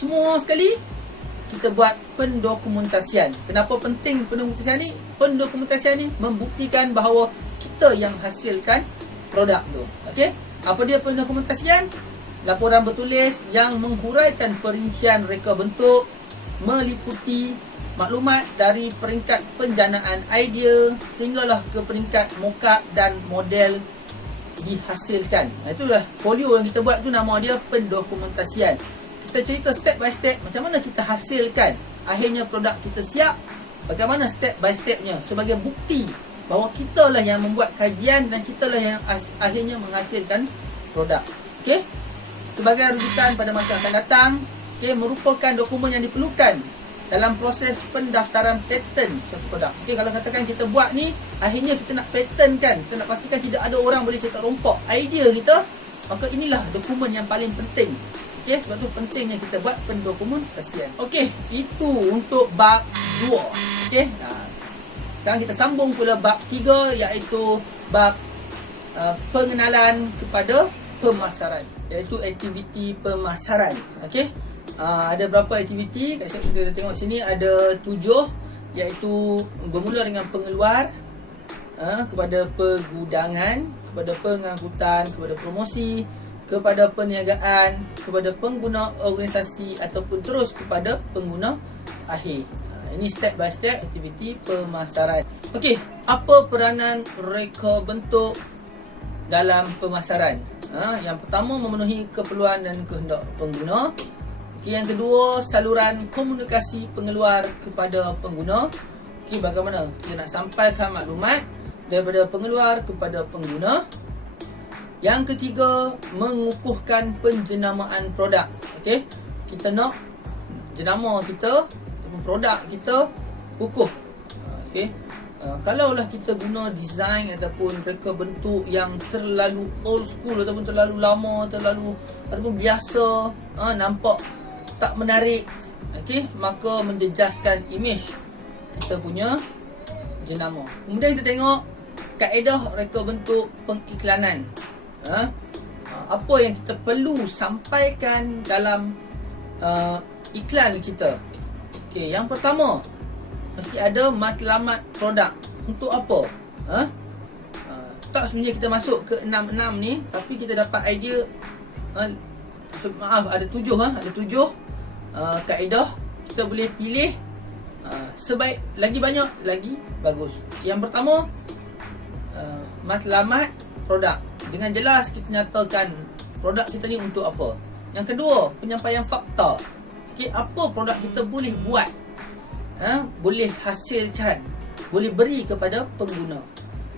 semua sekali kita buat pendokumentasian. Kenapa penting pendokumentasian ni? Pendokumentasian ni membuktikan bahawa kita yang hasilkan produk tu. Okey? Apa dia pendokumentasian? Laporan bertulis yang menghuraikan perincian reka bentuk, meliputi maklumat dari peringkat penjanaan idea sehinggalah ke peringkat mockup dan model dihasilkan. Itulah folio yang kita buat tu, nama dia pendokumentasian. Kita cerita step by step macam mana kita hasilkan akhirnya produk kita siap, bagaimana step by stepnya sebagai bukti bahawa kita lah yang membuat kajian dan kita lah yang akhirnya menghasilkan produk. Okey? Sebagai rujukan pada masa akan datang, okey, merupakan dokumen yang diperlukan dalam proses pendaftaran paten satu produk. Okey, kalau katakan kita buat ni, akhirnya kita nak paten kan, kita nak pastikan tidak ada orang boleh cetak rompak idea kita, maka inilah dokumen yang paling penting. Okey, sebab tu pentingnya kita buat pendokumentasian. Okey, itu untuk bab 2. Okey, sekarang kita sambung pula bab 3, iaitu bab pengenalan kepada pemasaran, iaitu aktiviti pemasaran. Okey, ada berapa aktiviti? Kat sini kita tengok sini ada 7, iaitu bermula dengan pengeluar, kepada pergudangan, kepada pengangkutan, kepada promosi, kepada perniagaan, kepada pengguna organisasi ataupun terus kepada pengguna akhir. Ini step by step aktiviti pemasaran. Okey, apa peranan reka bentuk dalam pemasaran? Yang pertama, memenuhi keperluan dan kehendak pengguna. Okey, yang kedua, saluran komunikasi pengeluar kepada pengguna. Okey, bagaimana kita nak sampaikan maklumat daripada pengeluar kepada pengguna. Yang ketiga, mengukuhkan penjenamaan produk. Okey, kita nak jenama kita ataupun produk kita kukuh. Okey, kalaulah kita guna design ataupun reka bentuk yang terlalu old school ataupun terlalu lama, ataupun biasa, nampak tak menarik, okey, maka menjejaskan image kita punya jenama. Kemudian kita tengok kaedah reka bentuk pengiklanan. Apa yang kita perlu sampaikan dalam iklan kita. Okey, yang pertama, mesti ada matlamat produk. Untuk apa? Tak sebenarnya kita masuk ke 6 ni, tapi kita dapat idea, ada 7 ada 7 kaedah. Kita boleh pilih sebaik, lagi banyak lagi bagus. Yang pertama, matlamat produk. Dengan jelas kita nyatakan produk kita ni untuk apa. Yang kedua, penyampaian fakta. Okey, apa produk kita boleh buat, boleh hasilkan, boleh beri kepada pengguna.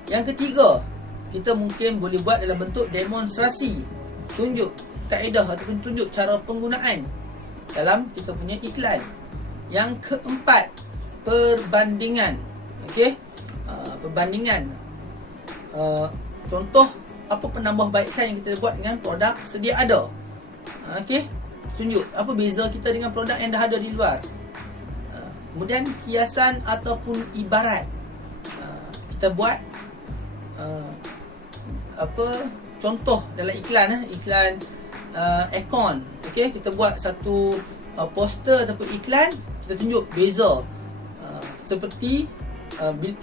Yang ketiga, kita mungkin boleh buat dalam bentuk demonstrasi, tunjuk kaedah ataupun tunjuk cara penggunaan dalam kita punya iklan. Yang keempat, perbandingan. Okey, perbandingan. Contoh, apa penambahbaikan yang kita buat dengan produk sedia ada. Okey, tunjuk apa beza kita dengan produk yang dah ada di luar. Kemudian kiasan ataupun ibarat. Kita buat contoh dalam iklan, iklan aircon. Okey, kita buat satu poster ataupun iklan, kita tunjuk beza. Seperti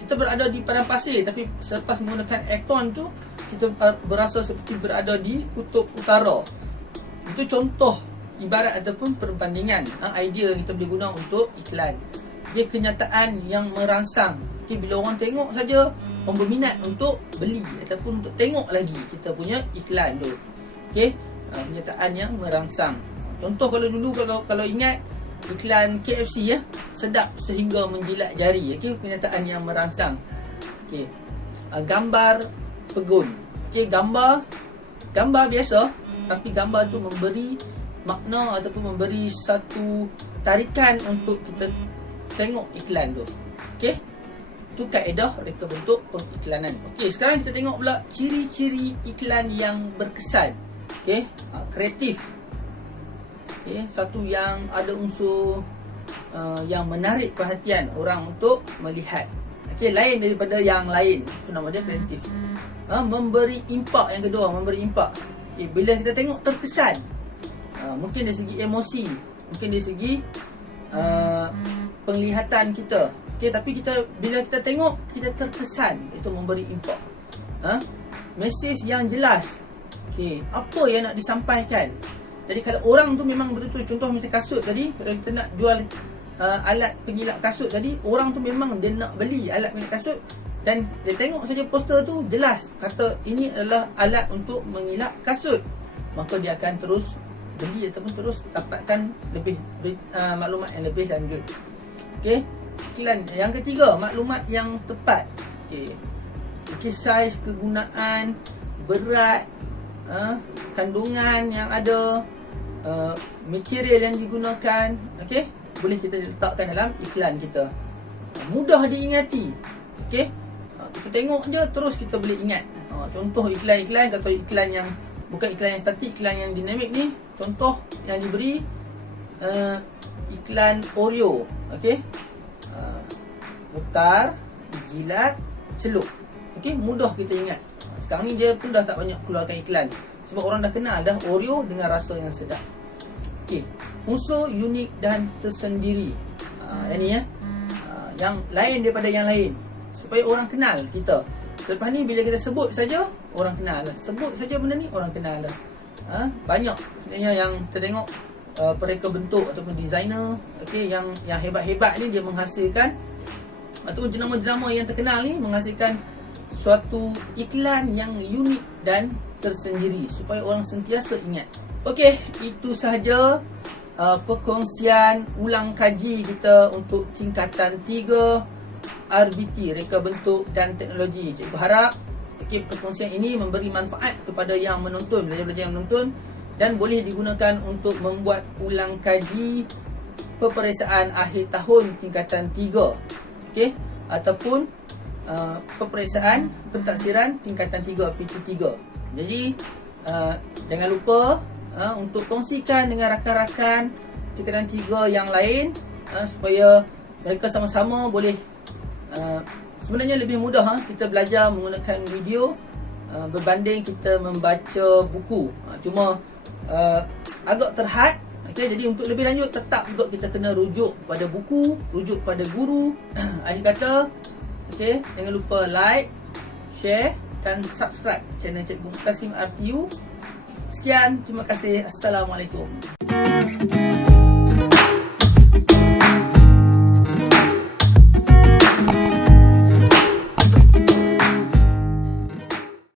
kita berada di padang pasir, tapi selepas menggunakan aircon tu kita berasa seperti berada di kutub utara. Itu contoh ibarat ataupun perbandingan, idea yang kita boleh guna untuk iklan. Dia kenyataan yang merangsang. Okay, bila orang tengok saja, orang berminat untuk beli ataupun untuk tengok lagi kita punya iklan tu. Okey, kenyataan yang merangsang. Contoh kalau dulu, kalau ingat iklan KFC, sedap sehingga menjilat jari. Okey, kenyataan yang merangsang. Okey, gambar pegun. Okey, gambar biasa, tapi gambar tu memberi makna ataupun memberi satu tarikan untuk kita tengok iklan tu. Okey, itu kaedah reka bentuk pengiklanan. Okey, sekarang kita tengok pula ciri-ciri iklan yang berkesan. Okey, kreatif. Okey, satu yang ada unsur yang menarik perhatian orang untuk melihat. Okey, lain daripada yang lain. Itu nama dia kreatif. Memberi impak. Yang kedua, memberi impak. Okay, bila kita tengok terkesan, mungkin dari segi emosi, mungkin dari segi penglihatan kita. Okey, tapi bila kita tengok, kita terkesan itu memberi impak. Mesej yang jelas. Okey, apa yang nak disampaikan. Jadi kalau orang tu memang betul, contoh macam kasut tadi, kalau kita nak jual alat pengilap kasut tadi, orang tu memang dia nak beli alat pengilap kasut dan dia tengok saja poster tu jelas kata ini adalah alat untuk mengilap kasut, maka dia akan terus beli ataupun terus dapatkan lebih maklumat yang lebih lanjut. Okey, iklan yang ketiga, maklumat yang tepat. Okey, saiz, kegunaan, berat, kandungan yang ada, material yang digunakan. Okey, boleh kita letakkan dalam iklan kita. Mudah diingati. Okey, kita tengok je terus kita boleh ingat. Contoh iklan-iklan, atau iklan yang bukan iklan yang statik, iklan yang dinamik ni. Contoh yang diberi iklan Oreo. Okey, putar, jilat, celup. Okey, mudah kita ingat. Sekarang ni dia pun dah tak banyak keluarkan iklan sebab orang dah kenal dah Oreo dengan rasa yang sedap. Okey, unsur unik dan tersendiri. Yang ni yang lain daripada yang lain, supaya orang kenal kita. Selepas ni bila kita sebut saja, orang kenal lah. Sebut saja benda ni, orang kenal lah. Banyak sebenarnya yang kita tengok pereka bentuk ataupun designer, okey, yang hebat-hebat ni dia menghasilkan, ataupun jenama-jenama yang terkenal ni menghasilkan suatu iklan yang unik dan tersendiri supaya orang sentiasa ingat. Okey, itu sahaja perkongsian ulang kaji kita untuk tingkatan 3 RBT, reka bentuk dan teknologi. Cikgu harap perkongsian ini memberi manfaat kepada yang menonton, belajar-belajar yang menonton, dan boleh digunakan untuk membuat ulang kaji peperiksaan akhir tahun tingkatan 3. Okey, ataupun peperiksaan pentaksiran tingkatan 3 PT3. Jadi jangan lupa untuk kongsikan dengan rakan-rakan tingkatan 3 yang lain, supaya mereka sama-sama boleh sebenarnya lebih mudah kita belajar menggunakan video berbanding kita membaca buku. Cuma agak terhad. Okay, jadi untuk lebih lanjut tetap juga kita kena rujuk pada buku, rujuk pada guru. Akhir kata, okay, jangan lupa like, share dan subscribe channel Cikgu Muqtasim RTU. Sekian, terima kasih. Assalamualaikum.